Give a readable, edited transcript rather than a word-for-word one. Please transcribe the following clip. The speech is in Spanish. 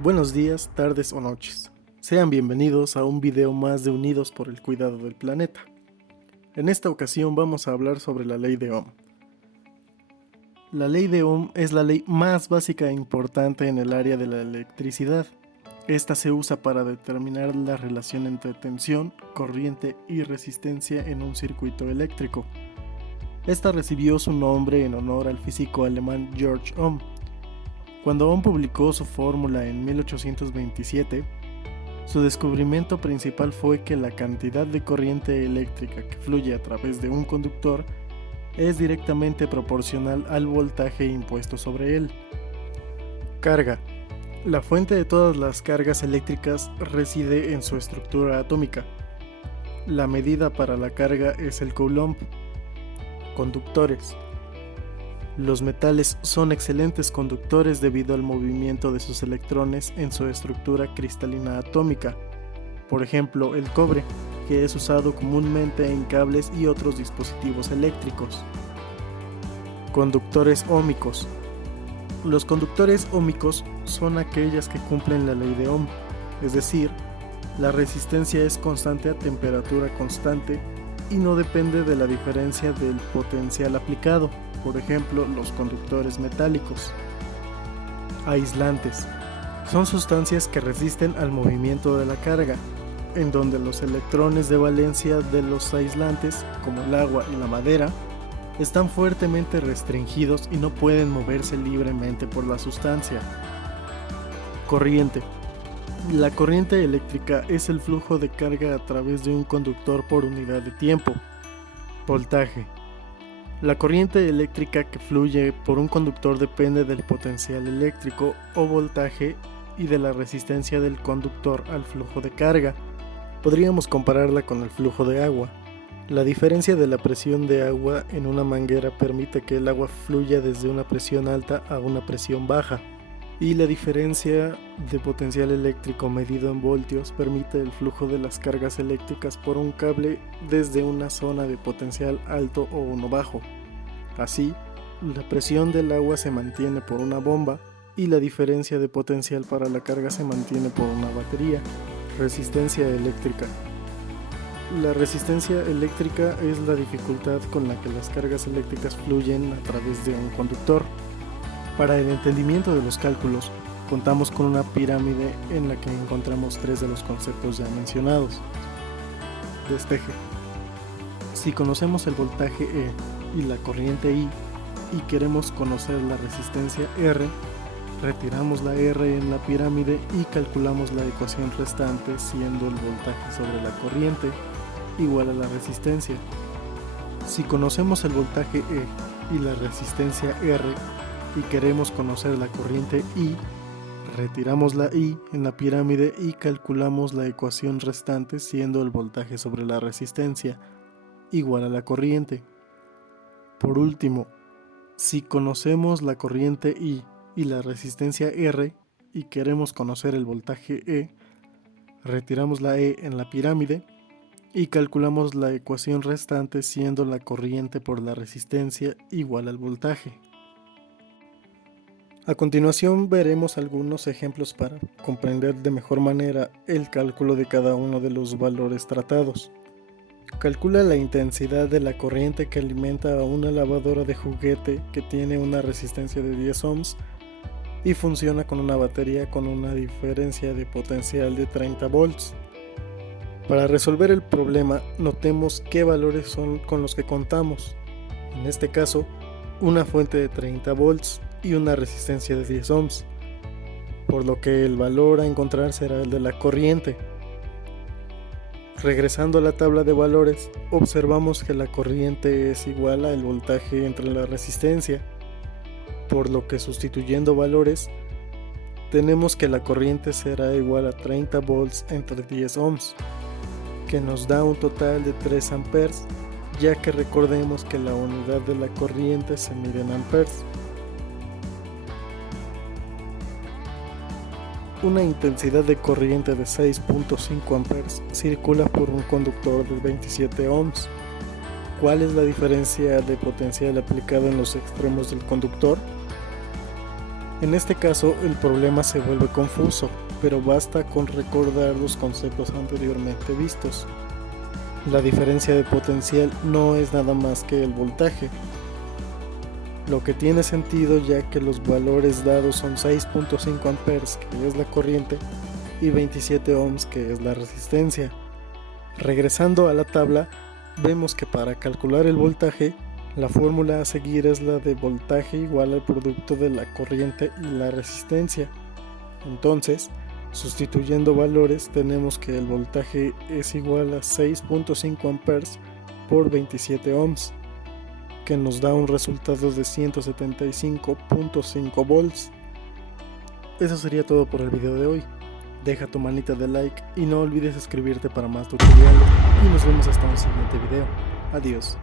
Buenos días, tardes o noches. Sean bienvenidos a un video más de Unidos por el Cuidado del Planeta. En esta ocasión vamos a hablar sobre la ley de Ohm. La ley de Ohm es la ley más básica e importante en el área de la electricidad. Esta se usa para determinar la relación entre tensión, corriente y resistencia en un circuito eléctrico. Esta recibió su nombre en honor al físico alemán Georg Ohm. Cuando Ohm publicó su fórmula en 1827, su descubrimiento principal fue que la cantidad de corriente eléctrica que fluye a través de un conductor es directamente proporcional al voltaje impuesto sobre él. Carga. La fuente de todas las cargas eléctricas reside en su estructura atómica. La medida para la carga es el coulomb. Conductores. Los metales son excelentes conductores debido al movimiento de sus electrones en su estructura cristalina atómica. Por ejemplo, el cobre, que es usado comúnmente en cables y otros dispositivos eléctricos. Conductores óhmicos. Los conductores óhmicos son aquellas que cumplen la ley de Ohm, es decir, la resistencia es constante a temperatura constante y no depende de la diferencia del potencial aplicado. Por ejemplo, los conductores metálicos. Aislantes. Son sustancias que resisten al movimiento de la carga, en donde los electrones de valencia de los aislantes, como el agua y la madera, están fuertemente restringidos y no pueden moverse libremente por la sustancia. Corriente. La corriente eléctrica es el flujo de carga a través de un conductor por unidad de tiempo. Voltaje. La corriente eléctrica que fluye por un conductor depende del potencial eléctrico o voltaje y de la resistencia del conductor al flujo de carga. Podríamos compararla con el flujo de agua. La diferencia de la presión de agua en una manguera permite que el agua fluya desde una presión alta a una presión baja, y la diferencia de potencial eléctrico medido en voltios permite el flujo de las cargas eléctricas por un cable desde una zona de potencial alto o uno bajo. Así, la presión del agua se mantiene por una bomba y la diferencia de potencial para la carga se mantiene por una batería. Resistencia eléctrica. La resistencia eléctrica es la dificultad con la que las cargas eléctricas fluyen a través de un conductor. Para el entendimiento de los cálculos, contamos con una pirámide en la que encontramos tres de los conceptos ya mencionados. Despeje. Si conocemos el voltaje E y la corriente I y queremos conocer la resistencia R, retiramos la R en la pirámide y calculamos la ecuación restante, siendo el voltaje sobre la corriente igual a la resistencia. Si conocemos el voltaje E y la resistencia R y queremos conocer la corriente I, retiramos la I en la pirámide y calculamos la ecuación restante, siendo el voltaje sobre la resistencia igual a la corriente. Por último, si conocemos la corriente I y la resistencia R y queremos conocer el voltaje E, retiramos la E en la pirámide y calculamos la ecuación restante, siendo la corriente por la resistencia igual al voltaje. A continuación veremos algunos ejemplos para comprender de mejor manera el cálculo de cada uno de los valores tratados. Calcula la intensidad de la corriente que alimenta a una lavadora de juguete que tiene una resistencia de 10 ohms y funciona con una batería con una diferencia de potencial de 30 volts. Para resolver el problema, notemos qué valores son con los que contamos. En este caso, una fuente de 30 volts y una resistencia de 10 ohms, por lo que el valor a encontrar será el de la corriente. Regresando a la tabla de valores, observamos que la corriente es igual al voltaje entre la resistencia, por lo que sustituyendo valores, tenemos que la corriente será igual a 30 volts entre 10 ohms, que nos da un total de 3 amperes, ya que recordemos que la unidad de la corriente se mide en amperes. Una intensidad de corriente de 6.5 amperes circula por un conductor de 27 ohms. ¿Cuál es la diferencia de potencial aplicado en los extremos del conductor? En este caso el problema se vuelve confuso, pero basta con recordar los conceptos anteriormente vistos. La diferencia de potencial no es nada más que el voltaje, lo que tiene sentido ya que los valores dados son 6.5 amperes, que es la corriente, y 27 ohms, que es la resistencia. Regresando a la tabla, vemos que para calcular el voltaje, la fórmula a seguir es la de voltaje igual al producto de la corriente y la resistencia. Entonces, sustituyendo valores, tenemos que el voltaje es igual a 6.5 amperes por 27 ohms, que nos da un resultado de 175.5 volts. Eso sería todo por el video de hoy. Deja tu manita de like y no olvides suscribirte para más tutoriales, y nos vemos hasta un siguiente video. Adiós.